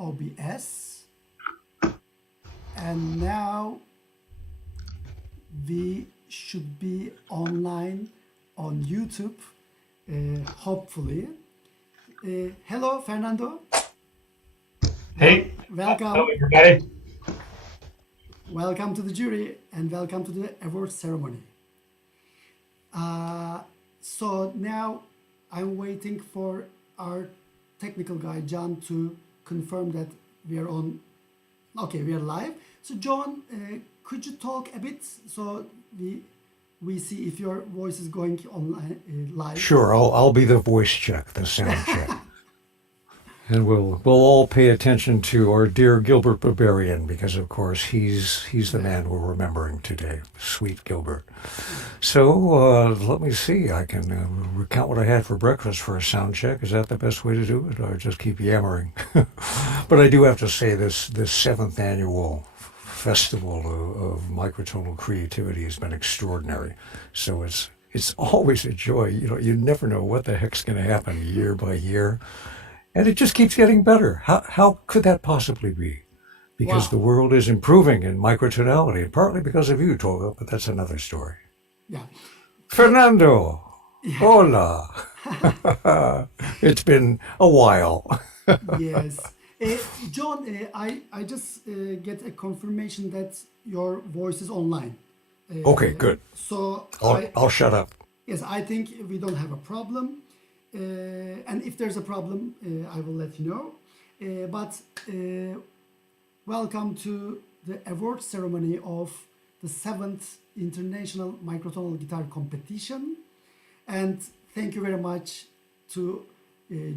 OBS. And now we should be online on YouTube, hopefully. Hello, Fernando. Hey, welcome. hello everybody. Welcome to the jury and welcome to the award ceremony. So now I'm waiting for our technical guy, John, to confirm that we are on. Okay, we are live. So John, could you talk a bit so we see if your voice is going on live? Sure, I'll be the voice check, the sound check. And we'll all pay attention to our dear Gilbert Biberian because, of course, he's the man we're remembering today. Sweet Gilbert. So let me see. I can recount what I had for breakfast for a sound check. Is that the best way to do it, or just keep yammering? But I do have to say this seventh annual festival of microtonal creativity has been extraordinary. So it's always a joy. You never know what the heck's going to happen year by year. And it just keeps getting better. How could that possibly be? Because the world is improving in microtonality, and partly because of you, Tolga, but that's another story. Yeah. Fernando, hola. It's been a while. Yes. John, I just get a confirmation that your voice is online. Okay, good. So I'll shut up. Yes, I think we don't have a problem. And if there's a problem, I will let you know. But welcome to the award ceremony of the 7th International Microtonal Guitar Competition. And thank you very much to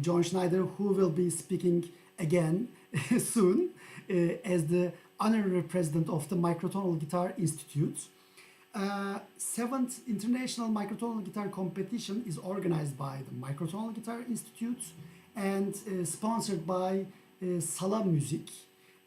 John Schneider, who will be speaking again soon as the honorary president of the Microtonal Guitar Institute. 7th International Microtonal Guitar Competition is organized by the Microtonal Guitar Institute and sponsored by Sala Muzik,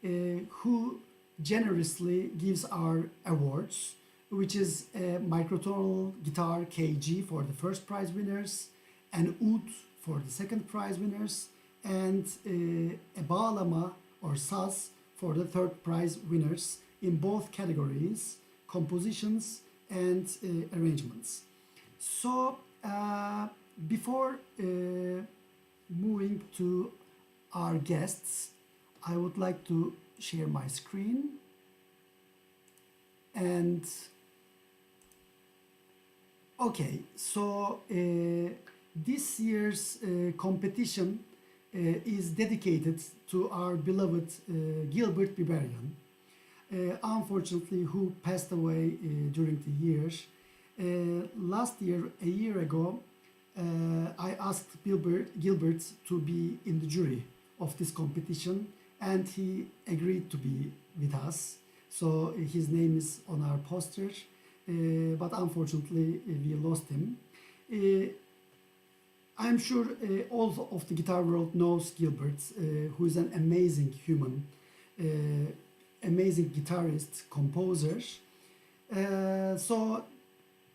who generously gives our awards, which is a microtonal guitar KG for the first prize winners, an oud for the second prize winners, and a bağlama or saz for the third prize winners in both categories, compositions and arrangements. So before moving to our guests, I would like to share my screen. And okay, so this year's competition is dedicated to our beloved Gilbert Biberian. Unfortunately, who passed away during the years. Last year, a year ago, I asked Gilbert to be in the jury of this competition, and he agreed to be with us. So his name is on our poster, but unfortunately, we lost him. I'm sure all of the guitar world knows Gilbert, who is an amazing human, amazing guitarist, composer. So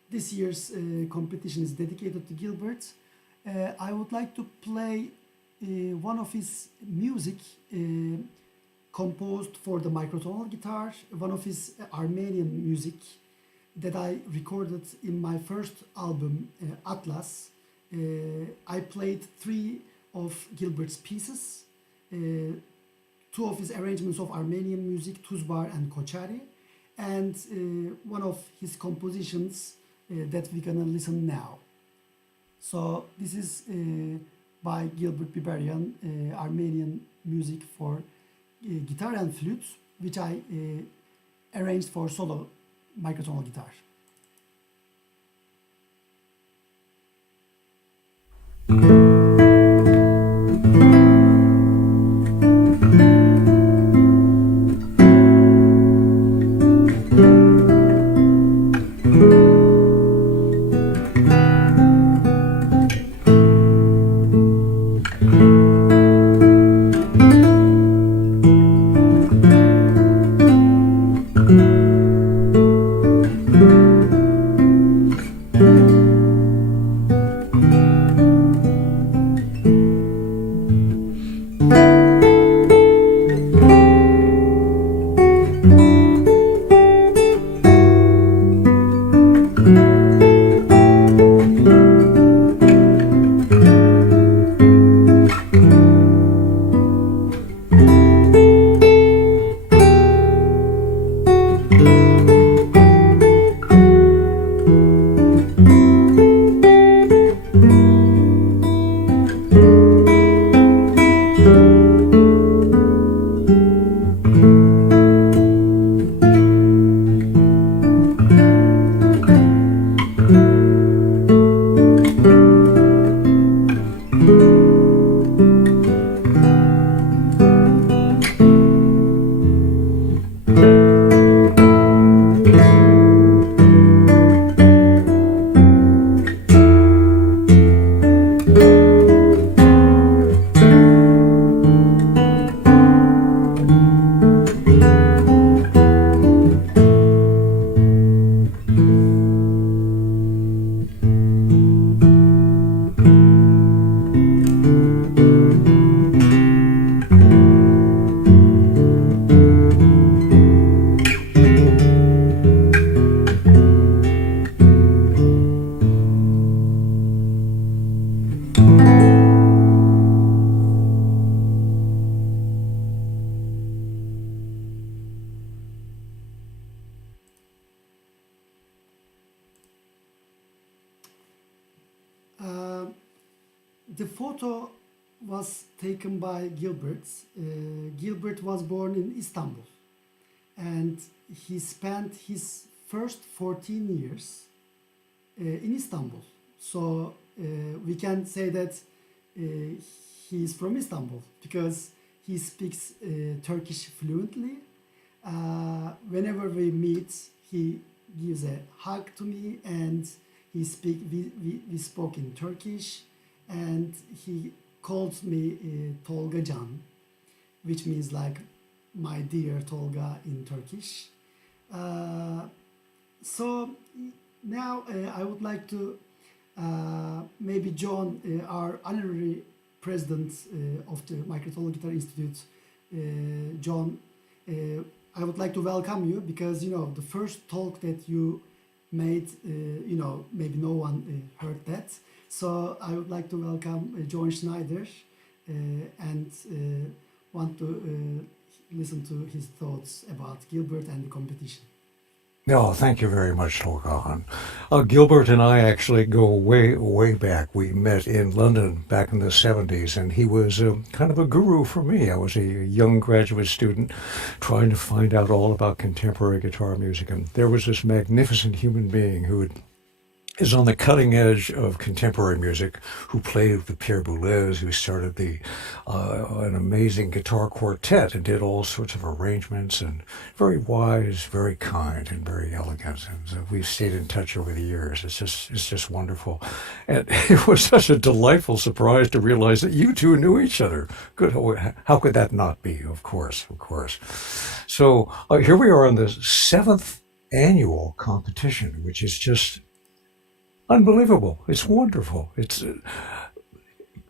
this year's competition is dedicated to Gilbert. I would like to play one of his music composed for the microtonal guitar, one of his Armenian music that I recorded in my first album, Atlas. I played 3 of Gilbert's pieces, 2 of his arrangements of Armenian music, Tuzbar and Kochari, and one of his compositions that we're gonna listen now. So this is by Gilbert Biberian, Armenian music for guitar and flute, which I arranged for solo microtonal guitar. the photo was taken by Gilbert. Gilbert was born in Istanbul, and he spent his first 14 years in Istanbul. So we can say that he is from Istanbul because he speaks Turkish fluently. Whenever we meet, he gives a hug to me, and we spoke in Turkish, and he calls me Tolgahan, which means like my dear Tolga in Turkish. So now I would like to maybe John, our honorary president of the MICROTONAL Guitar Institute, John, I would like to welcome you because, you know, the first talk that you made, you know, maybe no one heard that. So I would like to welcome John Schneider and want to listen to his thoughts about Gilbert and the competition. No, thank you very much, Tolgahan. Gilbert and I actually go way, way back. We met in London back in the 70s, and he was kind of a guru for me. I was a young graduate student trying to find out all about contemporary guitar music, and there was this magnificent human being who is on the cutting edge of contemporary music, who played with the Pierre Boulez, who started an amazing guitar quartet and did all sorts of arrangements, and very wise, very kind, and very elegant. And we've stayed in touch over the years. It's just wonderful. And it was such a delightful surprise to realize that you two knew each other. Good. How could that not be? Of course. So here we are on the 7th annual competition, which is just unbelievable. It's wonderful.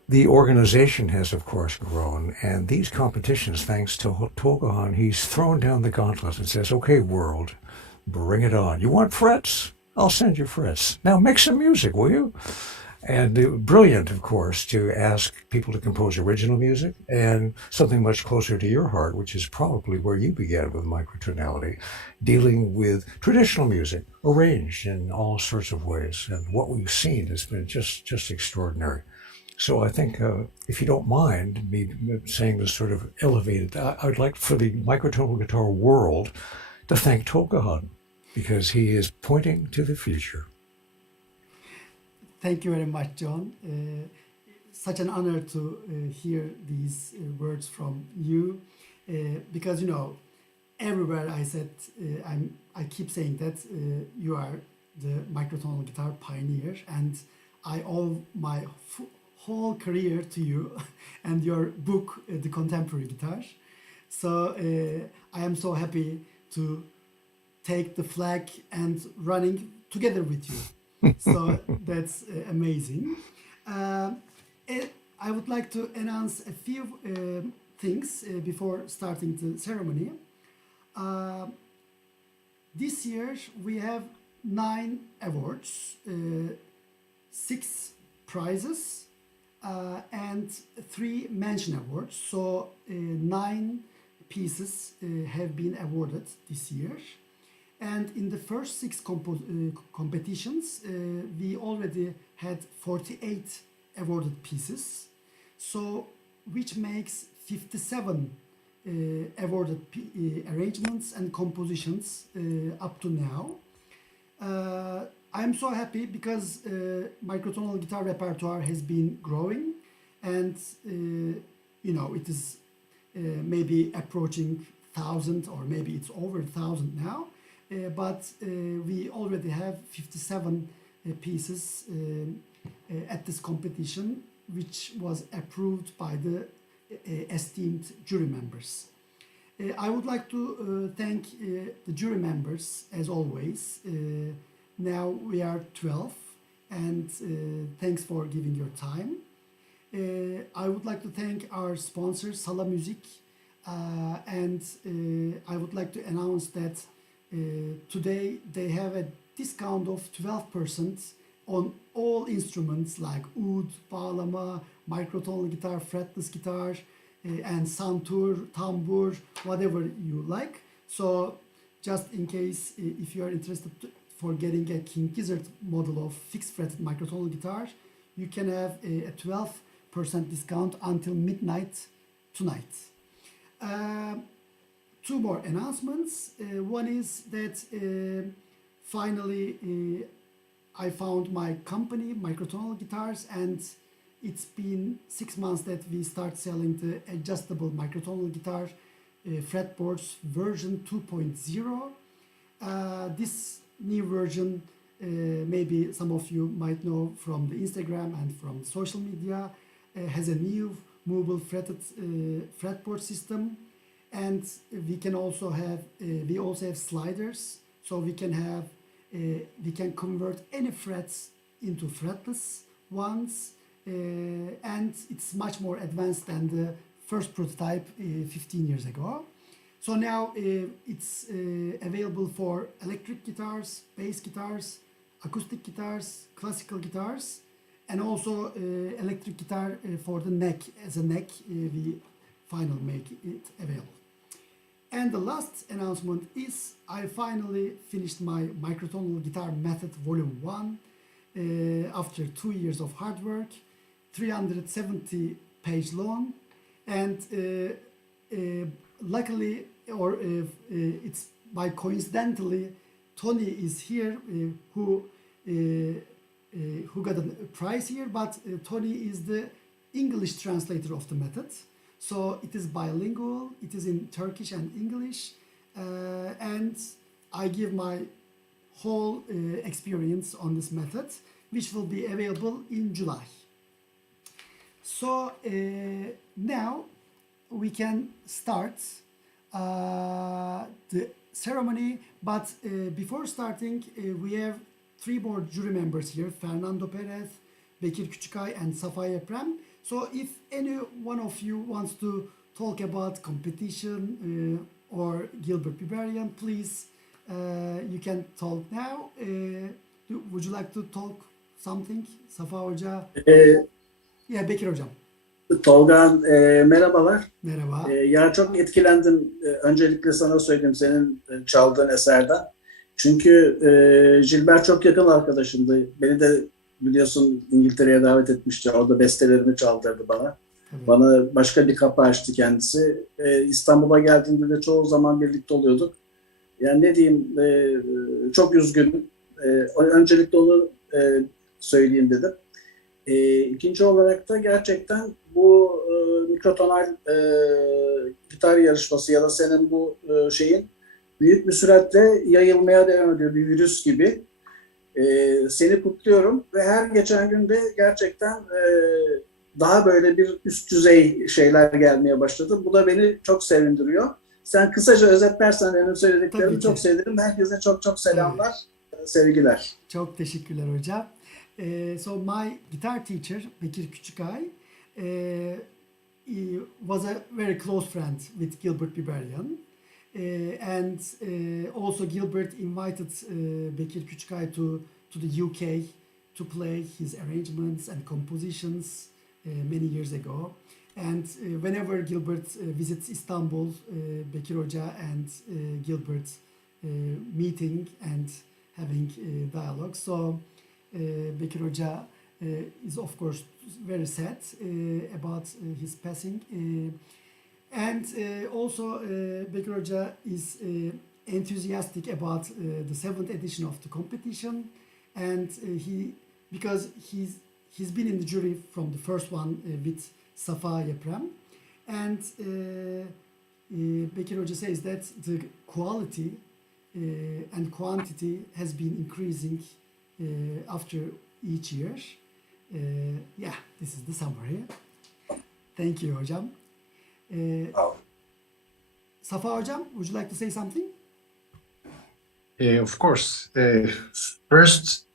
The organization has, of course, grown, and these competitions, thanks to Tolgahan, he's thrown down the gauntlet and says, okay, world, bring it on. You want frets? I'll send you frets. Now make some music, will you? And brilliant, of course, to ask people to compose original music and something much closer to your heart, which is probably where you began with microtonality, dealing with traditional music, arranged in all sorts of ways. And what we've seen has been just extraordinary. So I think, if you don't mind me saying this sort of elevated, I'd like for the microtonal guitar world to thank Tolgahan, because he is pointing to the future. Thank you very much, John. Such an honor to hear these words from you, because, you know, everywhere I said, I keep saying that you are the microtonal guitar pioneer, and I owe my whole career to you and your book, The Contemporary Guitar. So I am so happy to take the flag and running together with you. So that's amazing. I would like to announce a few things before starting the ceremony. This year we have 9 awards, 6 prizes, and 3 mention awards. So 9 pieces have been awarded this year. And in the first 6 competitions, we already had 48 awarded pieces, so which makes 57 awarded arrangements and compositions up to now. I'm so happy because microtonal guitar repertoire has been growing, and you know, it is maybe approaching 1,000, or maybe it's over 1,000 now. But we already have 57 pieces at this competition, which was approved by the esteemed jury members. I would like to thank the jury members, as always. Now we are 12, and thanks for giving your time. I would like to thank our sponsor, Sala Muzik, and I would like to announce that today they have a discount of 12% on all instruments like oud, bağlama, microtonal guitar, fretless guitar, and santur, tambur, whatever you like. So just in case, if you are interested for getting a King Gizzard model of fixed fretted microtonal guitar, you can have a 10% discount until midnight tonight. Two more announcements. One is that finally I found my company, MICROTONAL Guitars, and it's been 6 months that we start selling the adjustable microtonal guitar fretboards version 2.0. This new version, maybe some of you might know from the Instagram and from social media, has a new movable fretboard system, and we also have sliders, so we can convert any frets into fretless ones. And it's much more advanced than the first prototype 15 years ago. So now it's available for electric guitars, bass guitars, acoustic guitars, classical guitars, and also electric guitar for the neck. As a neck, we finally make it available. And the last announcement is I finally finished my microtonal guitar method volume 1 after 2 years of hard work. 370 page long, and luckily, or it's by coincidentally, Tony is here who got a prize here, but Tony is the English translator of the method, so it is bilingual, it is in Turkish and English, and I give my whole experience on this method, which will be available in July. So now we can start the ceremony, but before starting we have 3 more jury members here, Fernando Perez, Bekir Küçükay and Safa Yeprem. So if any one of you wants to talk about competition or Gilbert Biberian, please you can talk now. Would you like to talk something, Safa Hoca? Ya Bekir Hocam. Tolgahan, merhabalar. Merhaba. Ya çok etkilendim. Öncelikle sana söyleyeyim senin çaldığın eserden. Çünkü Gilbert çok yakın arkadaşımdı. Beni de biliyorsun İngiltere'ye davet etmişti. Orada bestelerimi çaldırdı bana. Evet. Bana başka bir kapı açtı kendisi. İstanbul'a geldiğinde de çoğu zaman birlikte oluyorduk. Yani ne diyeyim, çok üzgünüm. Öncelikle onu söyleyeyim dedim. İkinci olarak da gerçekten bu mikrotonal gitar yarışması ya da senin bu şeyin büyük bir süratle yayılmaya devam ediyor, bir virüs gibi. Seni kutluyorum ve her geçen günde gerçekten daha böyle bir üst düzey şeyler gelmeye başladı. Bu da beni çok sevindiriyor. Sen kısaca özetlersen benim söylediklerimi çok sevinirim. Herkese çok çok selamlar, sevgiler. Çok teşekkürler hocam. So my guitar teacher, Bekir Küçükay, he was a very close friend with Gilbert Biberian. And also Gilbert invited Bekir Küçükay to the UK to play his arrangements and compositions many years ago. And whenever Gilbert visits Istanbul, Bekir Hoca and Gilbert meeting and having dialogue. So Bekir Hoca is of course very sad about his passing, and also Bekir Hoca is enthusiastic about the 7th edition of the competition, and because he's been in the jury from the first one with Safa Yeprem, and Bekir Hoca says that the quality and quantity has been increasing after each year. Yeah, this is the summary. Thank you, Hocam. Safa Hocam, would you like to say something? Of course. First,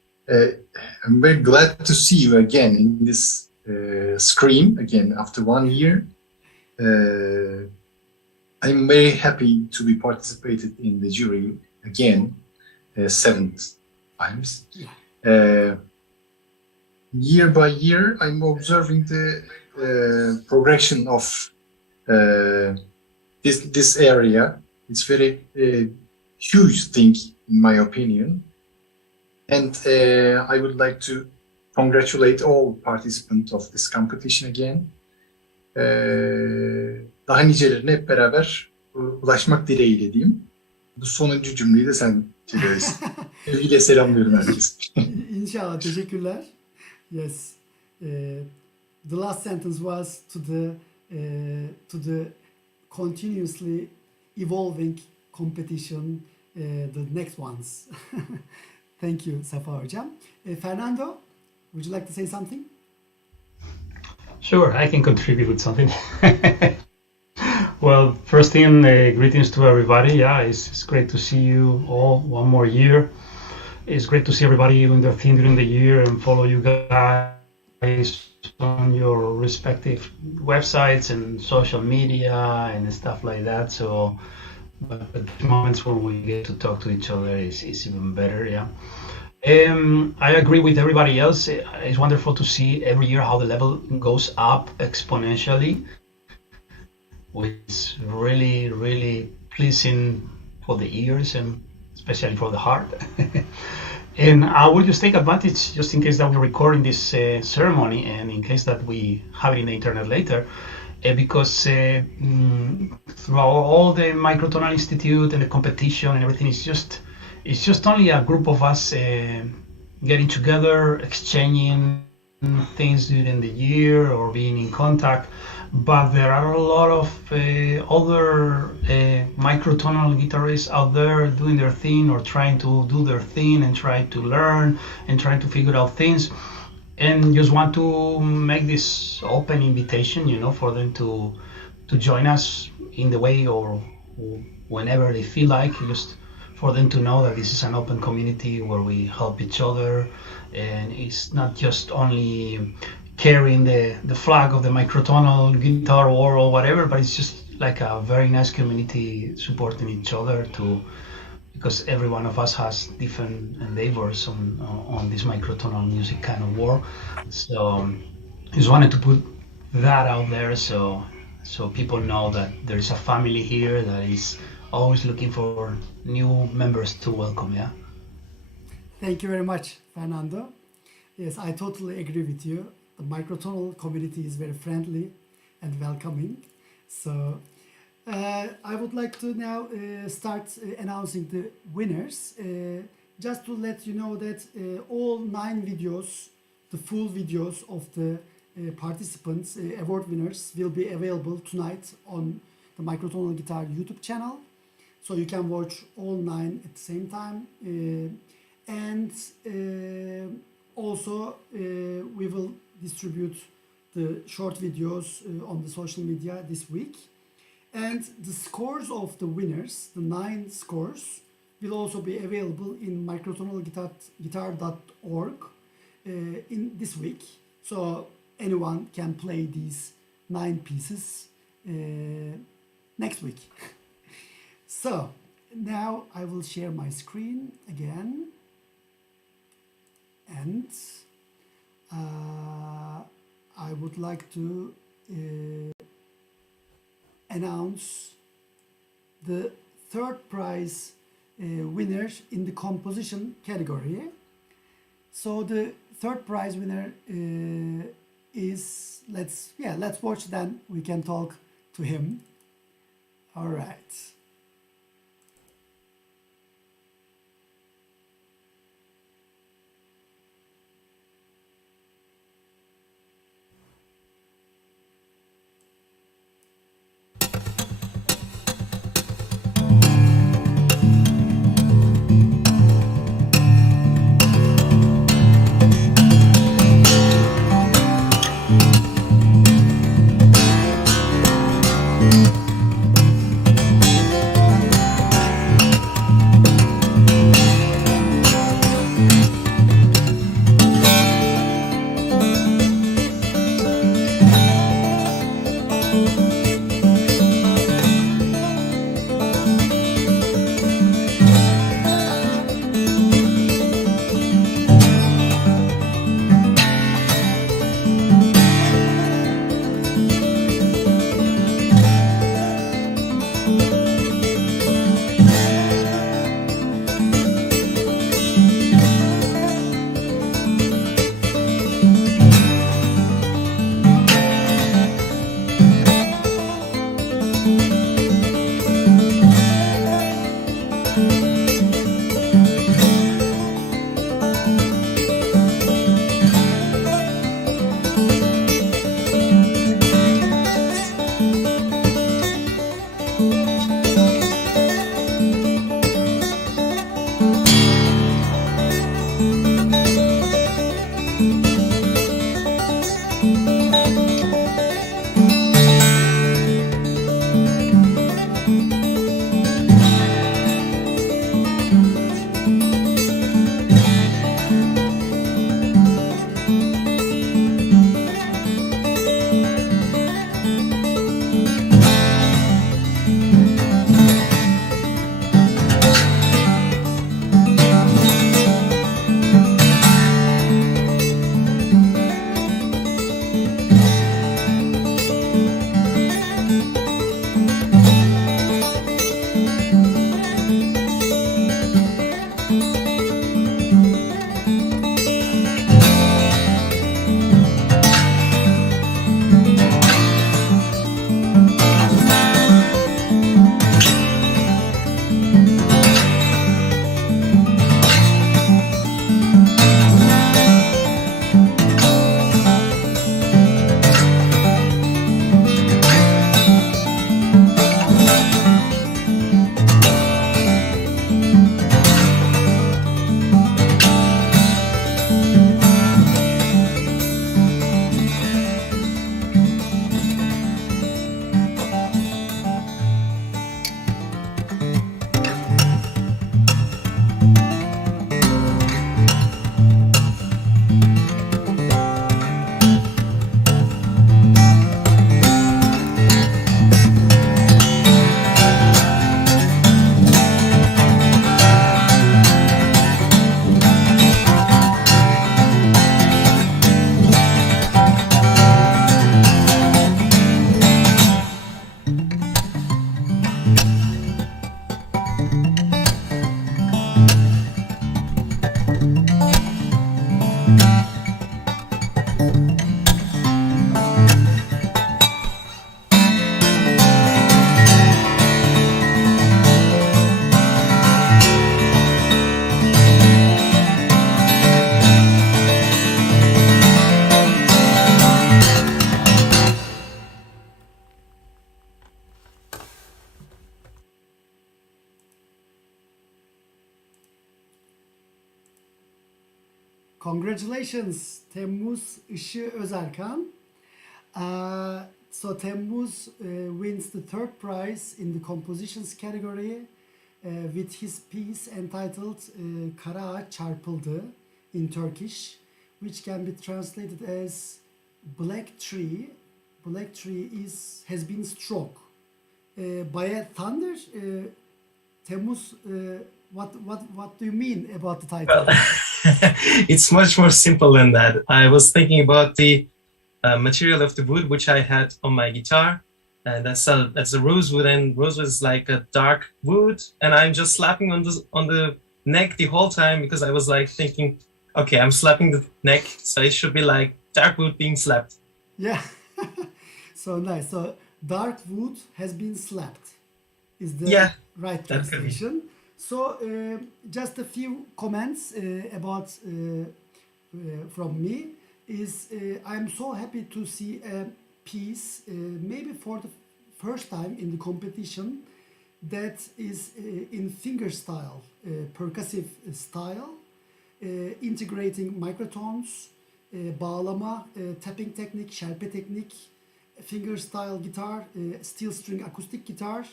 I'm very glad to see you again in this screen again after 1 year. I'm very happy to be participated in the jury again, 7th times. Year by year, I'm observing the progression of this area. It's very huge thing in my opinion, and I would like to congratulate all participants of this competition again. Daha nicelerine hep beraber ulaşmak dileğiyle diyeyim. Bu sonuncu cümleyi de sen söylesin. Sevgiyle selamlıyorum herkese. İnşallah. Teşekkürler. Yes. The last sentence was to the continuously evolving competition, the next ones. Thank you, Safa hocam. Fernando, would you like to say something? Sure, I can contribute with something. Well, first thing, greetings to everybody. Yeah, it's great to see you all one more year. It's great to see everybody doing their thing during the year and follow you guys on your respective websites and social media and stuff like that. So, but the moments when we get to talk to each other is even better. Yeah. I agree with everybody else. It's wonderful to see every year how the level goes up exponentially, which is really, really pleasing for the ears and especially for the heart. And I will just take advantage, just in case that we're recording this ceremony and in case that we have it in the internet later, because throughout all the Microtonal Institute and the competition and everything, it's just only a group of us getting together, exchanging things during the year or being in contact. But there are a lot of other microtonal guitarists out there doing their thing or trying to do their thing and try to learn and trying to figure out things. And just want to make this open invitation, for them to join us in the way or whenever they feel like, just for them to know that this is an open community where we help each other, and it's not just only carrying the flag of the microtonal guitar world or whatever, but it's just like a very nice community supporting each other because every one of us has different endeavors on this microtonal music kind of world. So just wanted to put that out there so people know that there is a family here that is always looking for new members to welcome. Yeah. Thank you very much, Fernando. Yes, I totally agree with you. The microtonal community is very friendly and welcoming. So I would like to now start announcing the winners. Just to let you know that all 9 videos, the full videos of the participants, award winners, will be available tonight on the Microtonal Guitar YouTube channel. So you can watch all 9 at the same time. And also we will distribute the short videos on the social media this week. And the scores of the winners, the 9 scores, will also be available in microtonalguitar.org in this week. So anyone can play these 9 pieces next week. So now I will share my screen again. And I would like to announce the third prize winner in the composition category. So the third prize winner is, let's watch, then we can talk to him. All right. congratulations, Temmuz Işığı Özerkan. So Temmuz wins the third prize in the compositions category with his piece entitled Kara Ağaç Çarpıldı in Turkish, which can be translated as Black Tree. Black Tree has been struck by a thunder. Temmuz, what do you mean about the title? Well, it's much more simple than that. I was thinking about the material of the wood which I had on my guitar, and that's a rosewood, and rosewood is like a dark wood, and I'm just slapping on the neck the whole time because I was like thinking, okay, I'm slapping the neck, so it should be like dark wood being slapped. Yeah, so nice. So dark wood has been slapped is the right translation. So just a few comments about from me is I'm so happy to see a piece maybe for the first time in the competition that is in finger style, percussive style, integrating microtones, bağlama, tapping technique, şerpe technique, finger style guitar, steel string acoustic guitar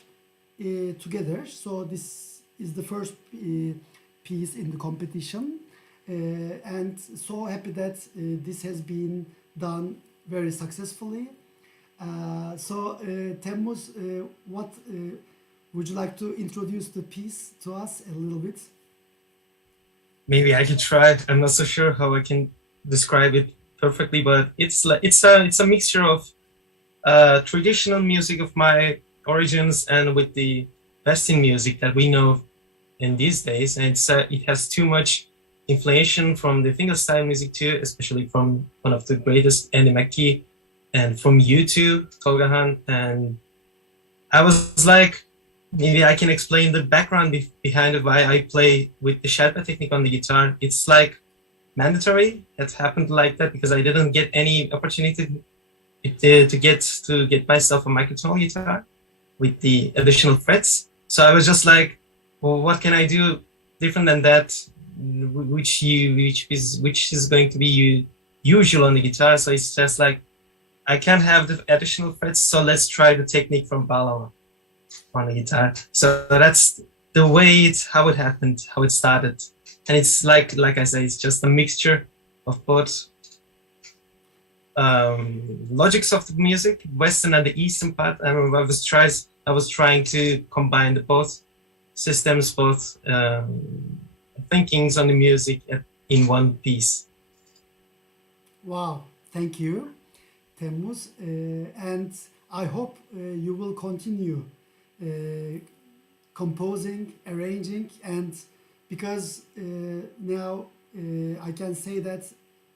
together. So this is the first piece in the competition, and so happy that this has been done very successfully. So Temmuz, what would you like to introduce the piece to us a little bit? Maybe I could try. I'm not so sure how I can describe it perfectly, but it's a mixture of traditional music of my origins and with the Western music that we know in these days, and it has too much inflation from the fingerstyle music too, especially from one of the greatest, Andy McKee, and from you too, Tolgahan. And I was like, maybe I can explain the background behind it, why I play with the şerpe technique on the guitar. It's like mandatory. It happened like that because I didn't get any opportunity to get myself a microtonal guitar with the additional frets. So I was just like, well, what can I do different than that, which is going to be usual on the guitar? So it's just like, I can't have the additional frets, so let's try the technique from bağlama on the guitar. So that's the way how it happened, how it started. And it's like I say, it's just a mixture of both logics of the music, Western and the Eastern part. I was trying to combine both systems, both thinkings on the music in one piece. Wow, thank you, Temmuz, and I hope you will continue composing, arranging, and because now I can say that,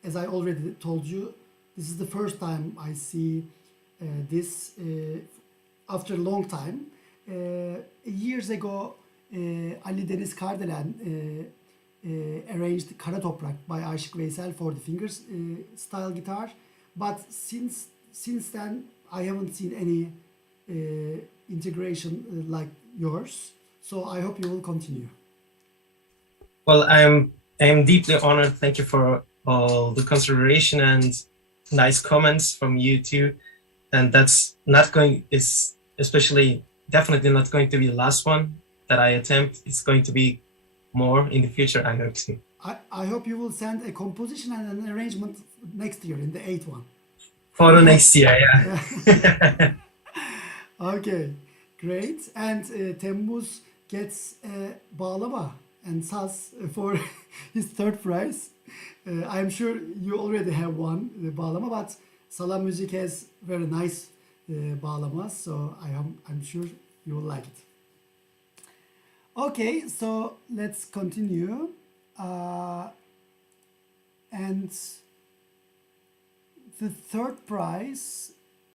as I already told you, this is the first time I see this after a long time. Years ago, Ali Deniz Kardelen arranged Kara Toprak by Aşık Veysel for the fingers style guitar, but since then I haven't seen any integration like yours. So I hope you will continue. Well, I am deeply honored. Thank you for all the consideration and nice comments from you too. And that's definitely not going to be the last one that I attempt. It's going to be more in the future, I hope to. I hope you will send a composition and an arrangement next year in the 8th one. For the next year, yeah. Okay, great. And Temmuz gets bağlama and saz for his third prize. I'm sure you already have one bağlama, but Sala Muzik has very nice bağlamas, so I'm sure you will like it. Okay, so let's continue. And the third prize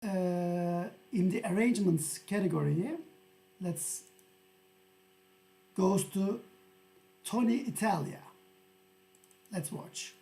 in the arrangements category, goes to Tony Italia. Let's watch.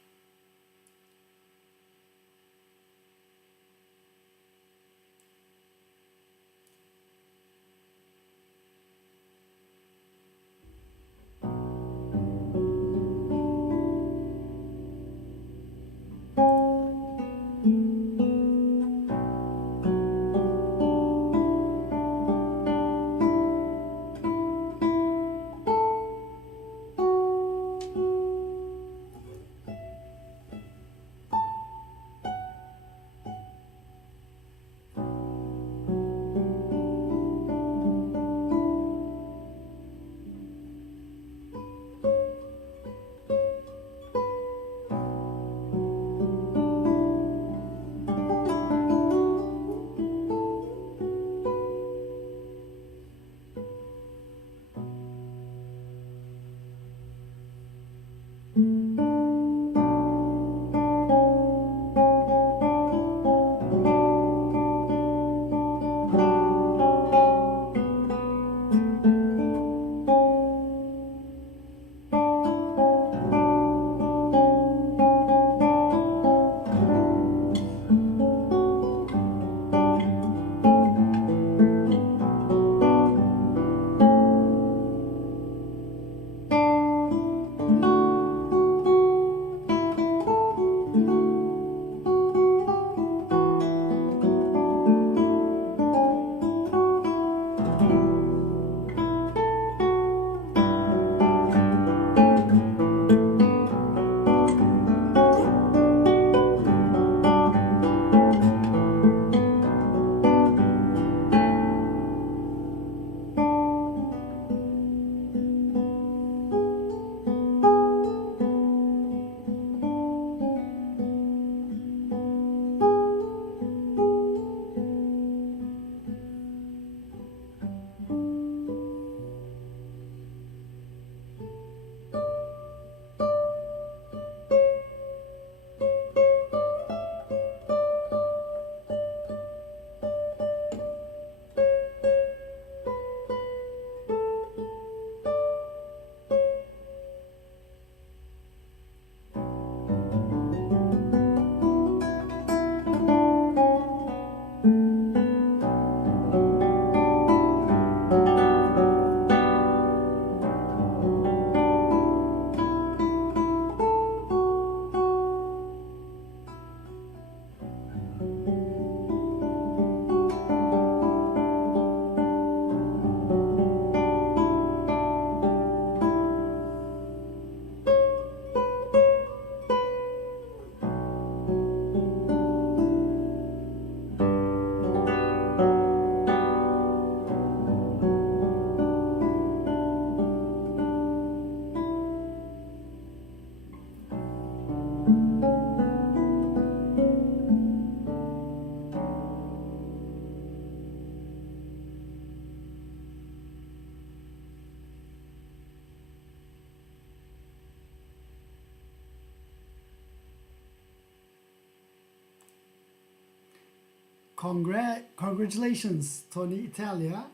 Congratulations, Tony Italia.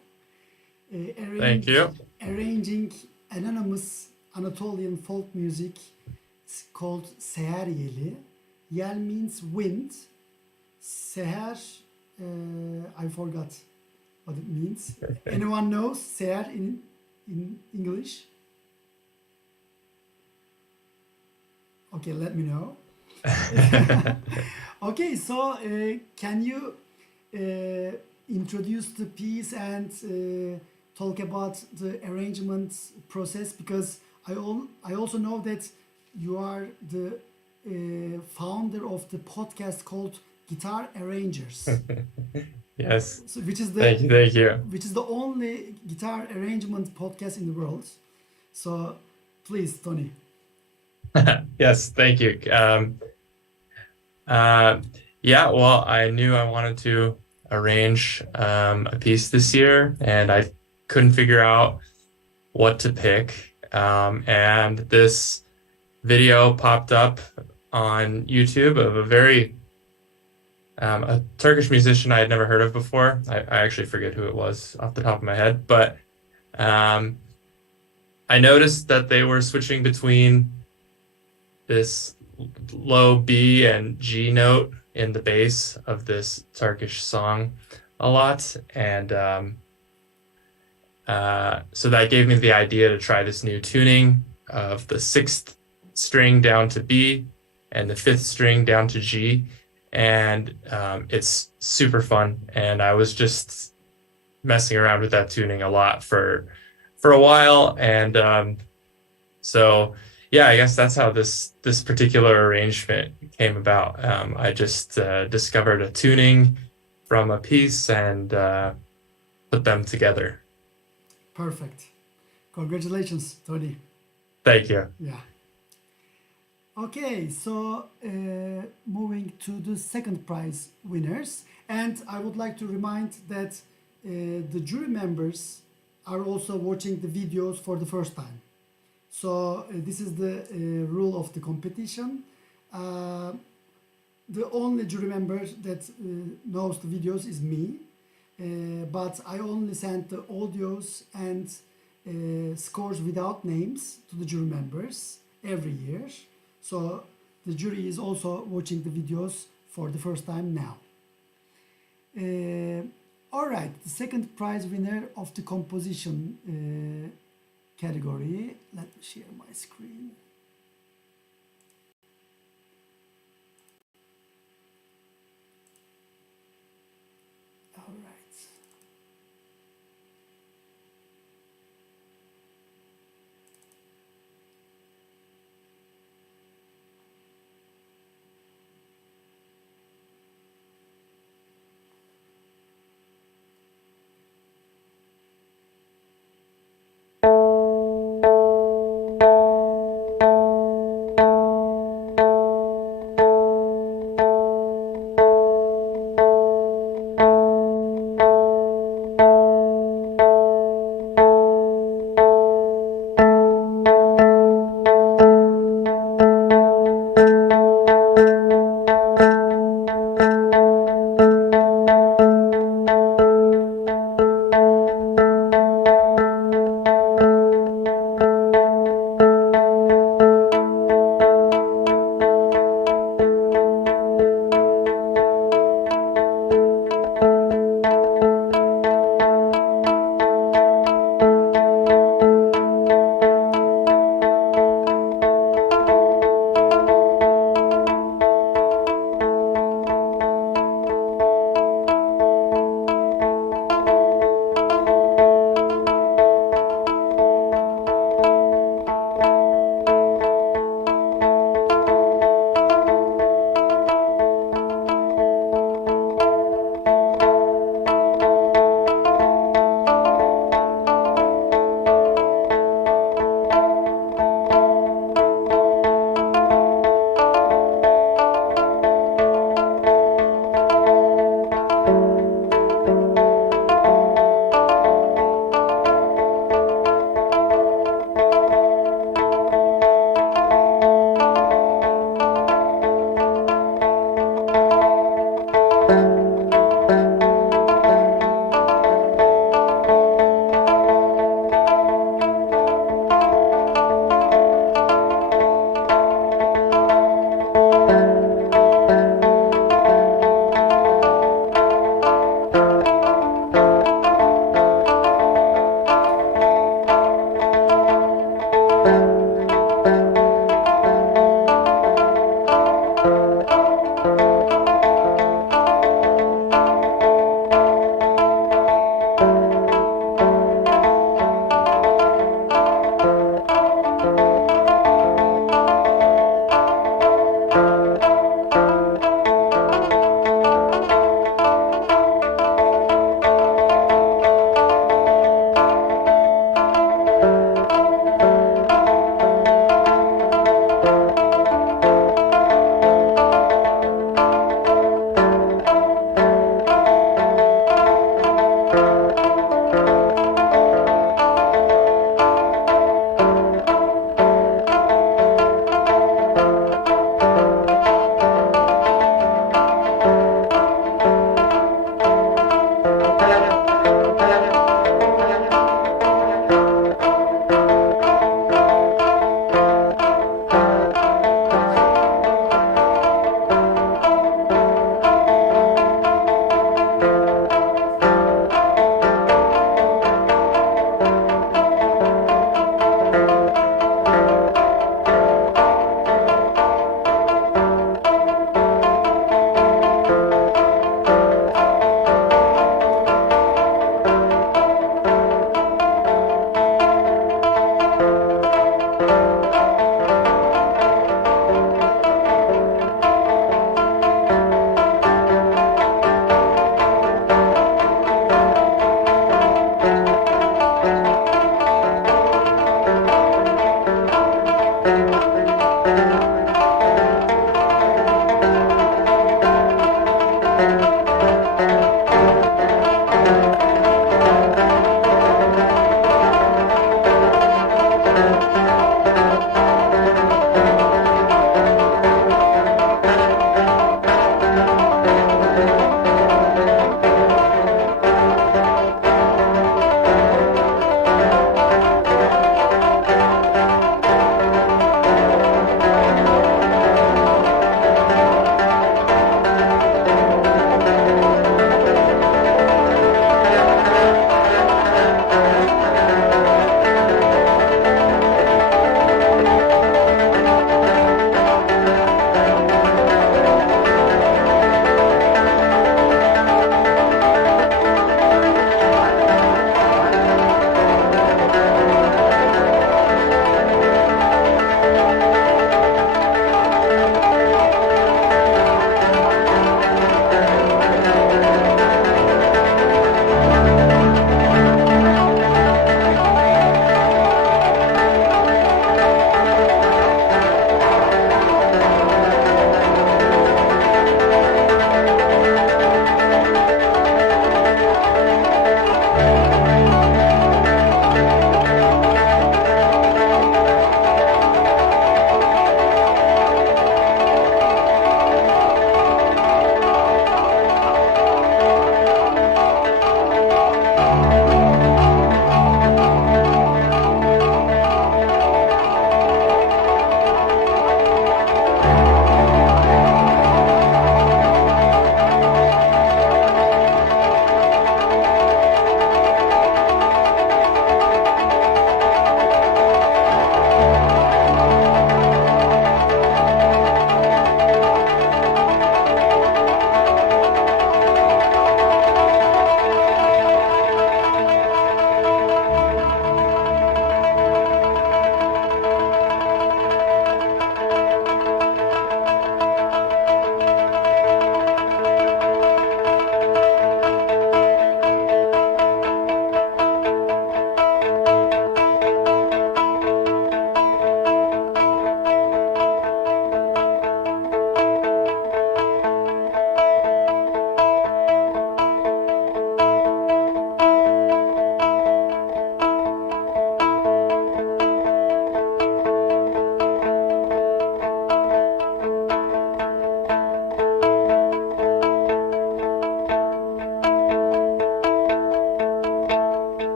Thank you. Arranging anonymous Anatolian folk music called Seher Yeli. Yel means wind. Seher, I forgot what it means. Anyone knows Seher in English? Okay, let me know. Okay, so can you introduce the piece and talk about the arrangement process? Because I also know that you are the founder of the podcast called Guitar Arrangers. Yes. So, which is Thank you. which is the only guitar arrangement podcast in the world. So please, Tony. Yes, thank you. Yeah, well, I knew I wanted to arrange a piece this year, and I couldn't figure out what to pick. And this video popped up on YouTube of a Turkish musician I had never heard of before. I actually forget who it was off the top of my head, but I noticed that they were switching between this low B and G note in the bass of this Turkish song a lot. And so that gave me the idea to try this new tuning of the 6th string down to B and the 5th string down to G. And it's super fun. And I was just messing around with that tuning a lot for a while. And so yeah, I guess that's how this particular arrangement came about. I just discovered a tuning from a piece and put them together. Perfect. Congratulations, Tony. Thank you. Yeah. Okay, so moving to the second prize winners, and I would like to remind that the jury members are also watching the videos for the first time. So this is the rule of the competition. The only jury member that knows the videos is me, but I only send the audios and scores without names to the jury members every year. So the jury is also watching the videos for the first time now. All right, the second prize winner of the composition category. Let me share my screen. All right.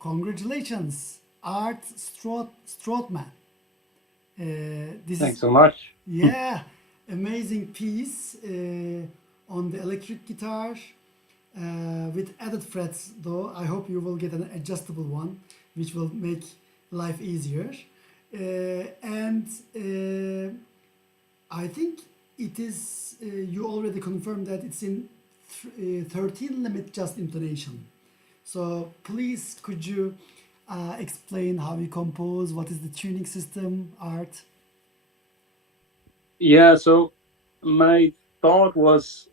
congratulations, Art Strootman. This Thanks is, so much. yeah, amazing piece on the electric guitar with added frets, though. I hope you will get an adjustable one, which will make life easier. And I think it is, you already confirmed that it's in 13 limit just intonation. So please, could you explain how you compose? What is the tuning system, Art? Yeah, so my thought was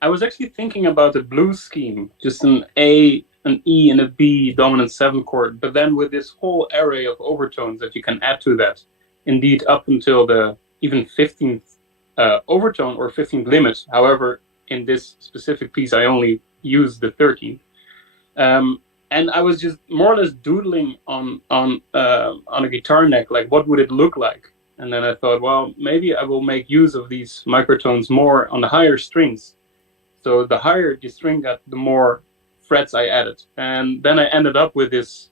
I was actually thinking about the blues scheme, just an A, an E, and a B dominant 7 chord, but then with this whole array of overtones that you can add to that, indeed up until the even 15th overtone or 15th limit. However, in this specific piece, I only used the 13th. And I was just more or less doodling on a guitar neck, like what would it look like? And then I thought, well, maybe I will make use of these microtones more on the higher strings. So the higher the string got, the more frets I added. And then I ended up with this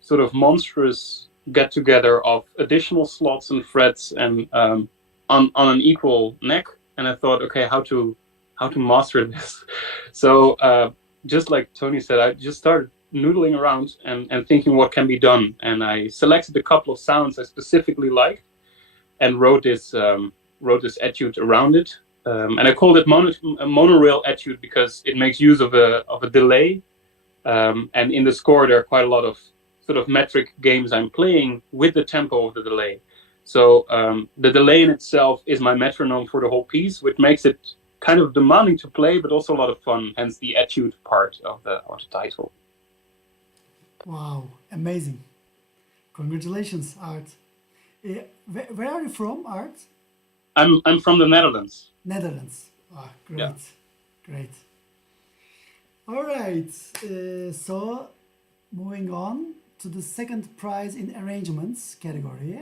sort of monstrous get together of additional slots and frets and on an equal neck. And I thought, okay, how to master this? So just like Tony said, I just started noodling around and thinking what can be done. And I selected a couple of sounds I specifically liked and wrote this etude around it. And I called it a monorail etude because it makes use of a delay. And in the score, there are quite a lot of sort of metric games I'm playing with the tempo of the delay. So the delay in itself is my metronome for the whole piece, which makes it kind of demanding to play, but also a lot of fun, hence the etude part of the title. Wow, amazing. Congratulations, Art. Where are you from, Art? I'm from the Netherlands. Netherlands. Ah, great, Yeah. great. All right, so moving on to the second prize in arrangements category.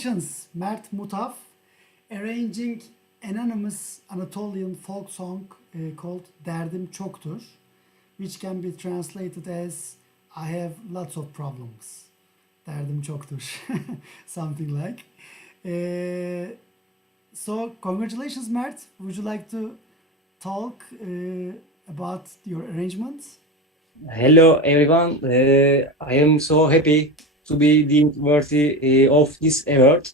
Congratulations, Mert Mutaf, arranging anonymous Anatolian folk song called Derdim Çoktur, which can be translated as I have lots of problems. Derdim çoktur. Something like. So, congratulations, Mert. Would you like to talk about your arrangements? Hello, everyone. I am so happy to be deemed worthy of this award.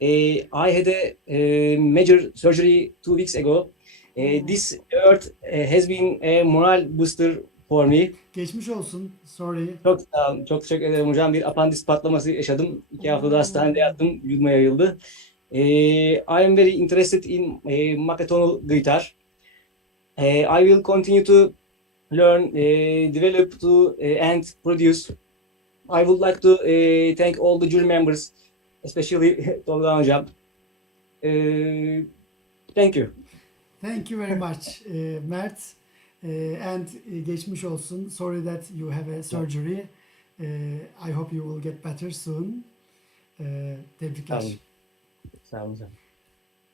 I had a major surgery 2 weeks ago. This award has been a morale booster for me. Geçmiş olsun. Sorry. Çok sağ olun. Çok teşekkür ederim hocam. Bir apandis patlaması yaşadım. 2 haftada hastanede yattım. Vücuduma yayıldı. I am very interested in MACROTONAL guitar. I will continue to learn, develop to and produce. I would like to thank all the jury members, especially Tolgahan hocam. Thank you. Thank you very much, Mert. And geçmiş olsun. Sorry that you have a surgery. I hope you will get better soon. Tebrikler. Sağ olun. Sağ olun hocam.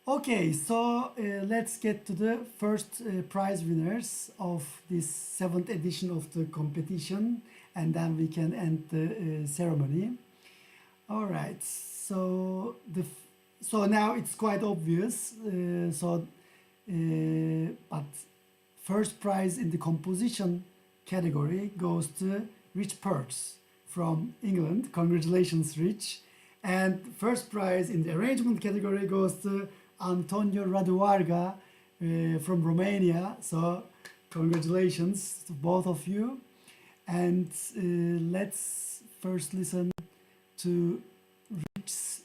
Okay, so let's get to the first prize winners of this 7th edition of the competition, and then we can end the ceremony. All right, so so now it's quite obvious. But first prize in the composition category goes to Rich Perks from England. Congratulations, Rich. And first prize in the arrangement category goes to Antonio Raduarga from Romania. So congratulations to both of you. And let's first listen to Rich's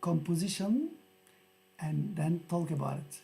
composition and then talk about it.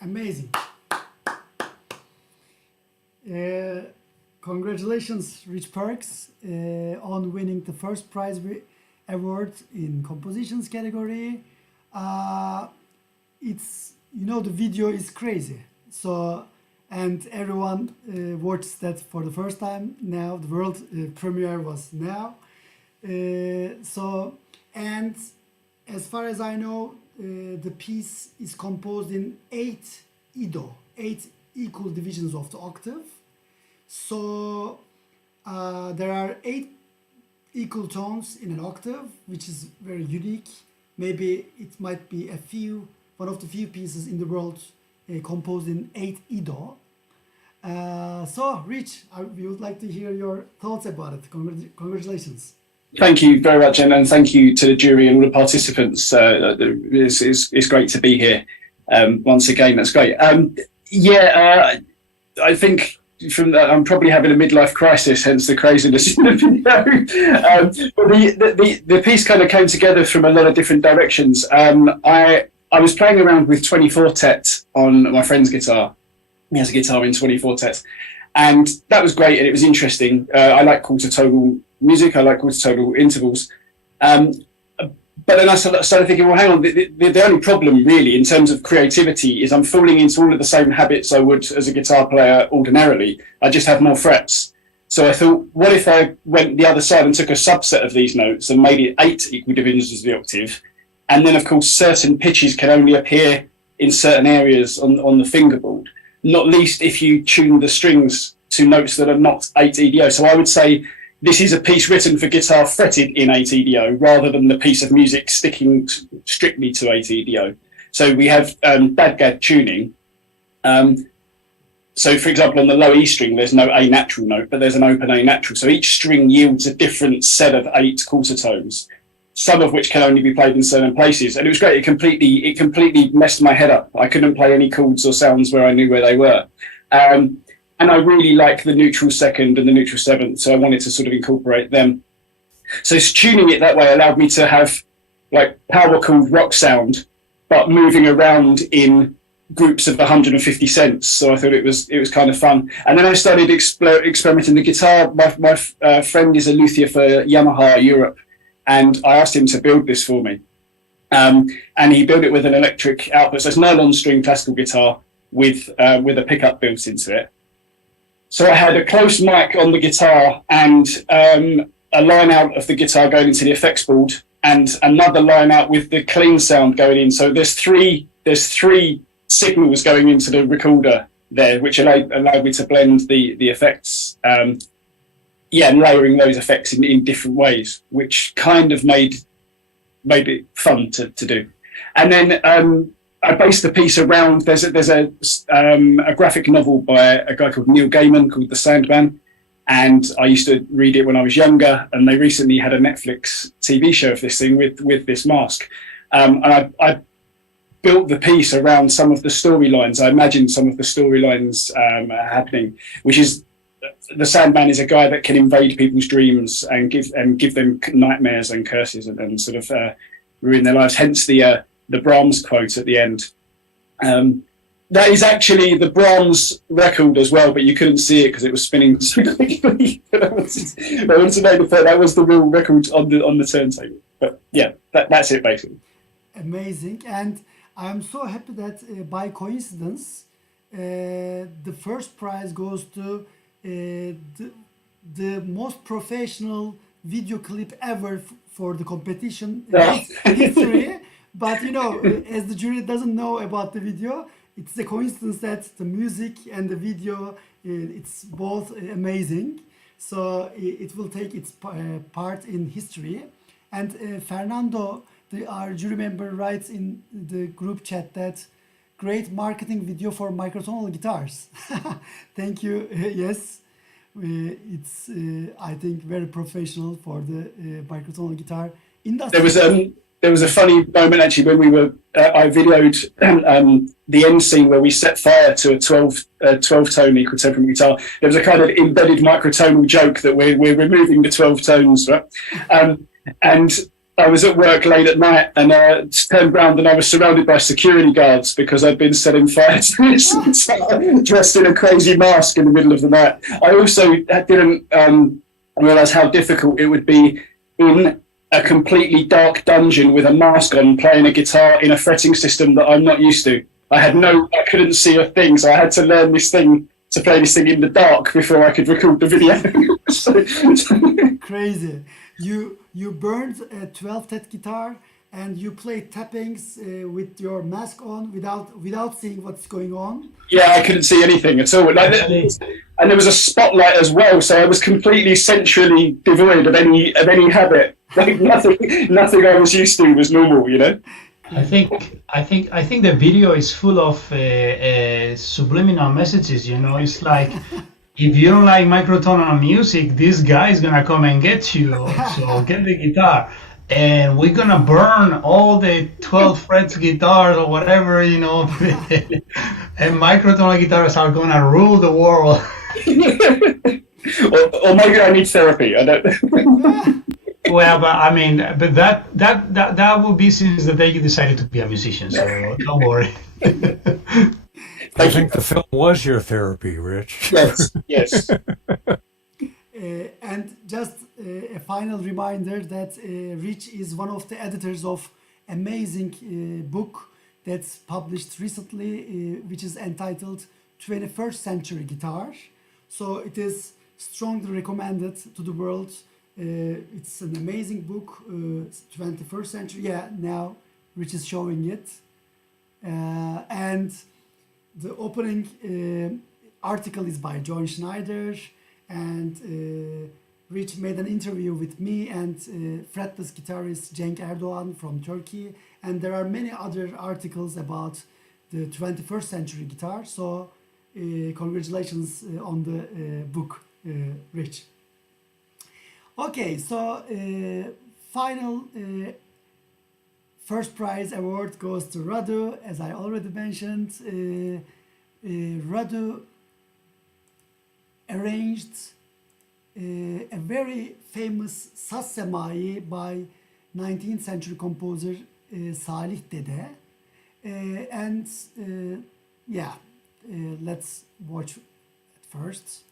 Amazing. Congratulations, Rich Perks, on winning the first prize award in compositions category. It's, you know, the video is crazy. So, and everyone watched that for the first time now. The world premiere was now. So, and as far as I know, the piece is composed in 8 Ido, 8 equal divisions of the octave. So there are 8 equal tones in an octave, which is very unique. Maybe it might be one of the few pieces in the world composed in 8 Ido. So, Rich, we would like to hear your thoughts about it. Congratulations. Thank you very much, and thank you to the jury and all the participants. It's great to be here once again. That's great. I think from that, I'm probably having a midlife crisis, hence the craziness in the video. But the piece kind of came together from a lot of different directions. I was playing around with 24-tet on my friend's guitar. He has a guitar in 24-tet, and that was great, and it was interesting. I like quarter tonal music. I like quarter tonal intervals. But then I started thinking, well, hang on, the only problem really in terms of creativity is I'm falling into all of the same habits I would as a guitar player ordinarily. I just have more frets. So I thought, what if I went the other side and took a subset of these notes and made it 8 equal divisions of the octave? And then, of course, certain pitches can only appear in certain areas on the fingerboard, not least if you tune the strings to notes that are not 8 EDO. So I would say this is a piece written for guitar fretted in 8 EDO rather than the piece of music sticking strictly to 8 EDO. So we have bad-gad tuning. So, for example, on the low E string, there's no A natural note, but there's an open A natural. So each string yields a different set of 8 quarter tones, some of which can only be played in certain places. And it was great. It completely messed my head up. I couldn't play any chords or sounds where I knew where they were. And I really like the neutral second and the neutral seventh, so I wanted to sort of incorporate them. So tuning it that way allowed me to have like power chord rock sound, but moving around in groups of 150 cents. So I thought it was kind of fun. And then I started experimenting the guitar. My friend is a luthier for Yamaha Europe, and I asked him to build this for me. And he built it with an electric output, so it's nylon string classical guitar with a pickup built into it. So I had a close mic on the guitar and a line out of the guitar going into the effects board and another line out with the clean sound going in. So there's three signals going into the recorder there, which allowed me to blend the effects. And layering those effects in different ways, which kind of made it fun to do. And then I based the piece around, there's a graphic novel by a guy called Neil Gaiman called The Sandman, and I used to read it when I was younger, and they recently had a Netflix TV show of this thing with this mask. And I built the piece around some of the storylines. I imagined some of the storylines happening, which is the Sandman is a guy that can invade people's dreams and give them nightmares and curses and sort of ruin their lives. Hence the Brahms quote at the end. That is actually the Brahms record as well, but you couldn't see it because it was spinning so quickly. I wanted to know that was the real record on the turntable. But yeah, that's it basically. Amazing, and I'm so happy that by coincidence, the first prize goes to the most professional video clip ever for the competition history. But you know, as the jury doesn't know about the video, it's a coincidence that the music and the video, it's both amazing. So it will take its part in history. And Fernando, our jury member, writes in the group chat that great marketing video for microtonal guitars. Thank you. Yes, it's I think very professional for the microtonal guitar industry. There was a funny moment actually when we were. I videoed the end scene where we set fire to a 12-tone equal temperament guitar. There was a kind of embedded microtonal joke that we're removing the 12 tones, right? And I was at work late at night and turned round and I was surrounded by security guards because I'd been setting fire to this guitar, dressed in a crazy mask in the middle of the night. I also didn't realise how difficult it would be in a completely dark dungeon with a mask on, playing a guitar in a fretting system that I'm not used to. I couldn't see a thing, so I had to learn to play this thing in the dark before I could record the video. Crazy. You burned a 12-tet guitar and you played tappings with your mask on without seeing what's going on. Yeah, I couldn't see anything at all. And there was a spotlight as well, so I was completely centrally devoid of any habit. Like nothing I was used to was normal, you know. I think the video is full of subliminal messages. You know, it's like if you don't like microtonal music, this guy is gonna come and get you. So get the guitar, and we're gonna burn all the 12 frets guitars or whatever, you know. And microtonal guitars are gonna rule the world. or maybe I need therapy. I don't. Well, but I mean, but that will be since the day you decided to be a musician. So don't worry. I think the film was your therapy, Rich. Yes. And just a final reminder that Rich is one of the editors of amazing book that's published recently, which is entitled 21st Century Guitar. So it is strongly recommended to the world. It's an amazing book, 21st century. Yeah, now Rich is showing it. And the opening article is by John Schneider, and Rich made an interview with me and fretless guitarist Cenk Erdoğan from Turkey. And there are many other articles about the 21st century guitar. So congratulations on the book, Rich. Okay, so final first prize award goes to Radu, as I already mentioned. Radu arranged a very famous Saz Semai by 19th century composer Salih Dede. And let's watch it first.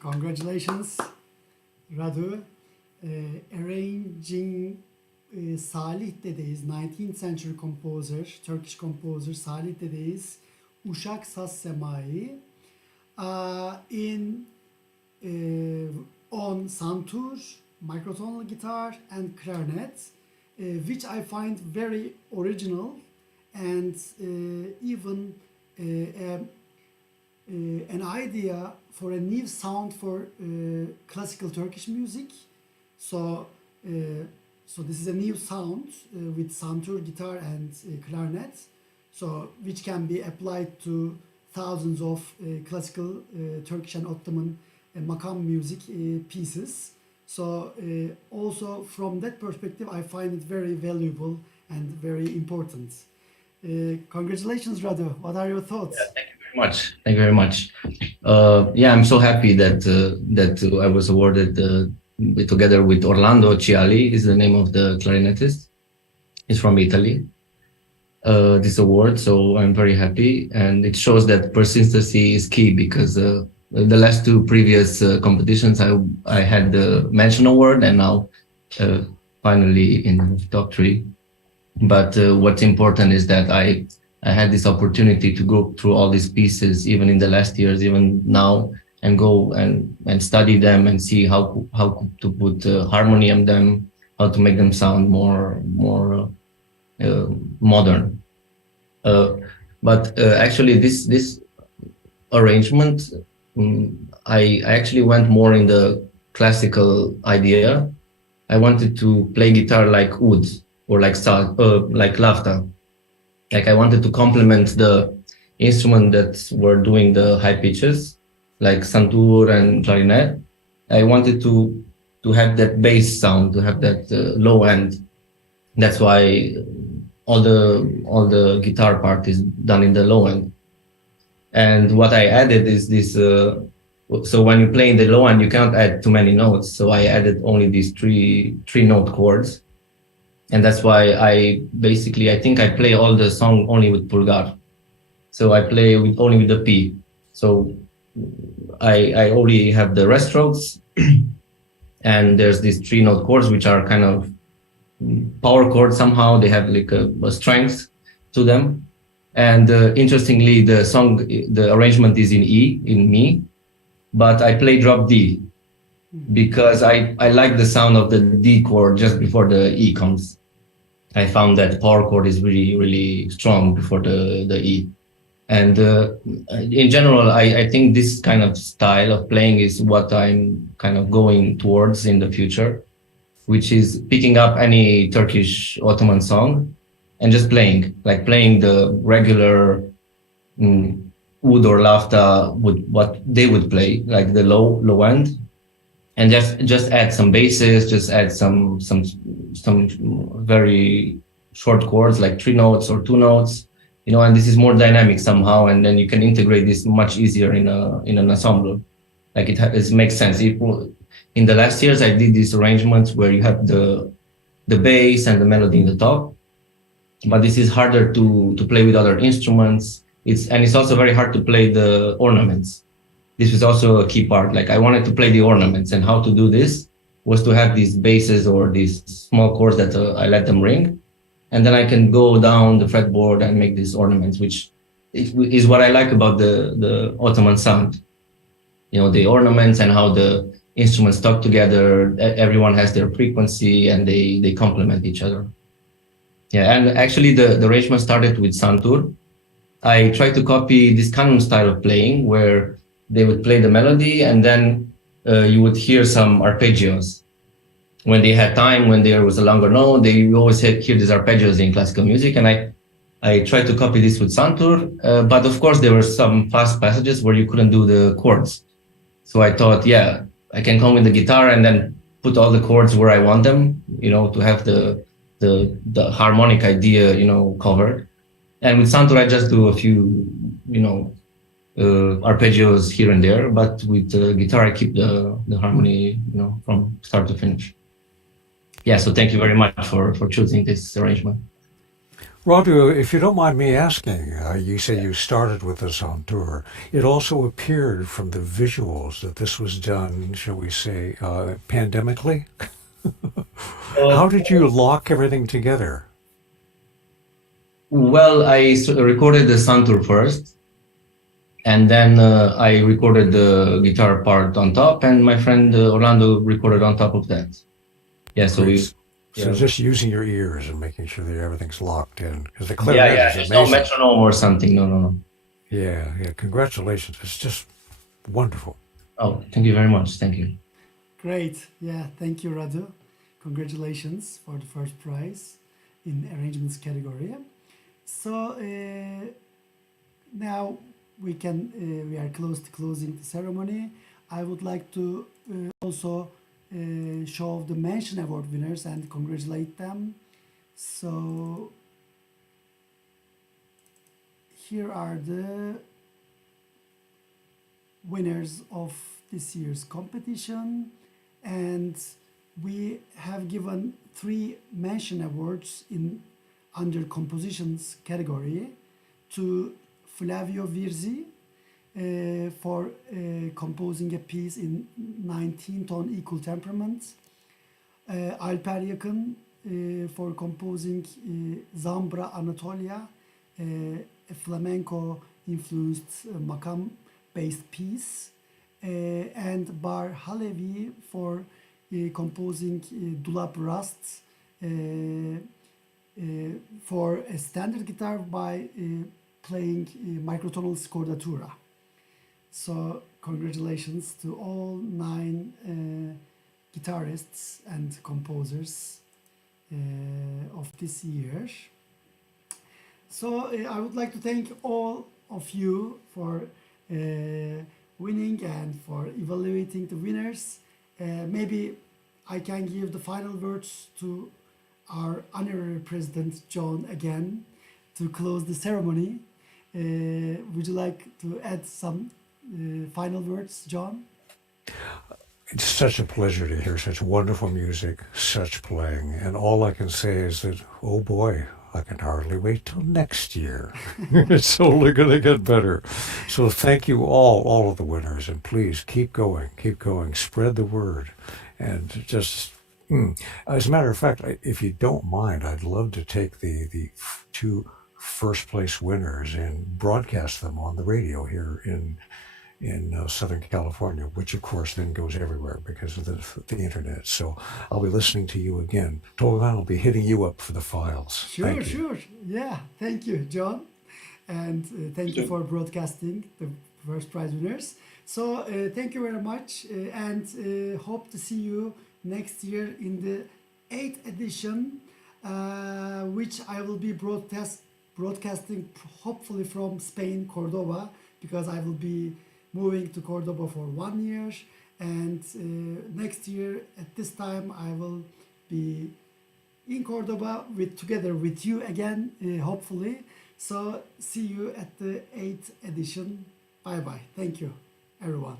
Congratulations, Radu. Arranging Salih Dedeyiz, 19th century composer, Turkish composer Salih Dedeyiz, Uşak Saz Semai. On santur, microtonal guitar and clarinet, which I find very original and even an idea for a new sound for classical Turkish music. So this is a new sound with santur, guitar and clarinet, so which can be applied to thousands of classical Turkish and Ottoman makam music pieces. So also from that perspective, I find it very valuable and very important. Congratulations, Radu. What are your thoughts? Yeah, thank you very much. Thank you very much. Yeah, I'm so happy that I was awarded together with Orlando Ciali, is the name of the clarinetist. He's from Italy. This award, so I'm very happy, and it shows that persistency is key, because the last two previous competitions I had the mention award, and now finally in top 3. But what's important is that I had this opportunity to go through all these pieces, even in the last years, even now, and go and study them and see how to put harmony on them, how to make them sound more modern. But actually this arrangement, I actually went more in the classical idea. I wanted to play guitar like oud or like lafta. Like I wanted to complement the instrument that were doing the high pitches, like santur and clarinet. I wanted to have that bass sound, to have that low end. That's why all the guitar part is done in the low end. And what I added is this. So when you play in the low end, you can't add too many notes. So I added only these three note chords, and that's why I think I play all the song only with pulgar. So I play only with the P. So I only have the rest strokes, and there's these 3 note chords which are kind of power chords somehow. They have like a strength to them. And interestingly, the arrangement is in E, in Mi, but I play drop D because I like the sound of the D chord just before the E comes. I found that power chord is really, really strong before the E. And in general, I think this kind of style of playing is what I'm kind of going towards in the future, which is picking up any Turkish Ottoman song and just playing the regular oud or lafta with what they would play, like the low end, and just add some basses, just add some very short chords like 3 notes or 2 notes, and this is more dynamic somehow, and then you can integrate this much easier in an ensemble. Like it makes sense. In the last years, I did these arrangements where you have the bass and the melody in the top, but this is harder to play with other instruments. It's also very hard to play the ornaments. This was also a key part. Like I wanted to play the ornaments, and how to do this was to have these basses or these small chords that I let them ring, and then I can go down the fretboard and make these ornaments, which is what I like about the Ottoman sound. The ornaments and how the instruments talk together. Everyone has their frequency and they complement each other. Yeah, and actually the arrangement started with santur. I tried to copy this canon style of playing where they would play the melody and then you would hear some arpeggios. When they had time, when there was a longer note, they always hear these arpeggios in classical music, and I tried to copy this with santur, but of course there were some fast passages where you couldn't do the chords. So I thought, yeah, I can come with the guitar and then put all the chords where I want them, to have the harmonic idea, covered. And with santur, I just do a few, arpeggios here and there, but with the guitar, I keep the harmony, from start to finish. Yeah, so thank you very much for choosing this arrangement. Radu, if you don't mind me asking, you say you started with this on tour. It also appeared from the visuals that this was done, shall we say, pandemically? How did you lock everything together? Well, I recorded the Sun Tour first, and then I recorded the guitar part on top, and my friend Orlando recorded on top of that. Yeah, so Great. we... So Yeah. just using your ears and making sure that everything's locked in. Because the clarinet Yeah, is there's amazing. no metronome or something. No. Yeah. Congratulations. It's just wonderful. Oh, thank you very much. Thank you. Great. Yeah, thank you, Radu. Congratulations for the first prize in arrangements category. So now we are close to closing the ceremony. I would like to also show the mention award winners and congratulate them. So here are the winners of this year's competition, and we have given 3 mention awards in under compositions category to Flavio Virzi for composing a piece in 19-tone equal temperament, Alper Yakın for composing Zambra Anatolia, a flamenco influenced makam based piece, and Bar Halevi for composing Dulap Rast for a standard guitar by playing microtonal scordatura. So congratulations to all 9 guitarists and composers of this year. So I would like to thank all of you for winning and for evaluating the winners. Maybe I can give the final words to our honorary president, John, again, to close the ceremony. Would you like to add some final words, John? It's such a pleasure to hear such wonderful music, such playing, and all I can say is that, oh boy, I can hardly wait till next year. It's only going to get better. So thank you all of the winners, and please keep going, spread the word, and just, as a matter of fact, if you don't mind, I'd love to take the 2 first place winners and broadcast them on the radio here in Southern California, which of course then goes everywhere because of the internet. So I'll be listening to you again. Tolgahan will be hitting you up for the files. Sure. Yeah, thank you, John. And thank you for broadcasting the first prize winners. So thank you very much, and hope to see you next year in the 8th edition, which I will be broadcasting hopefully from Spain, Cordoba, because I will be moving to Cordoba for 1 year, and next year at this time I will be in Cordoba together with you again, hopefully. So see you at the 8th edition. Bye bye. Thank you, everyone.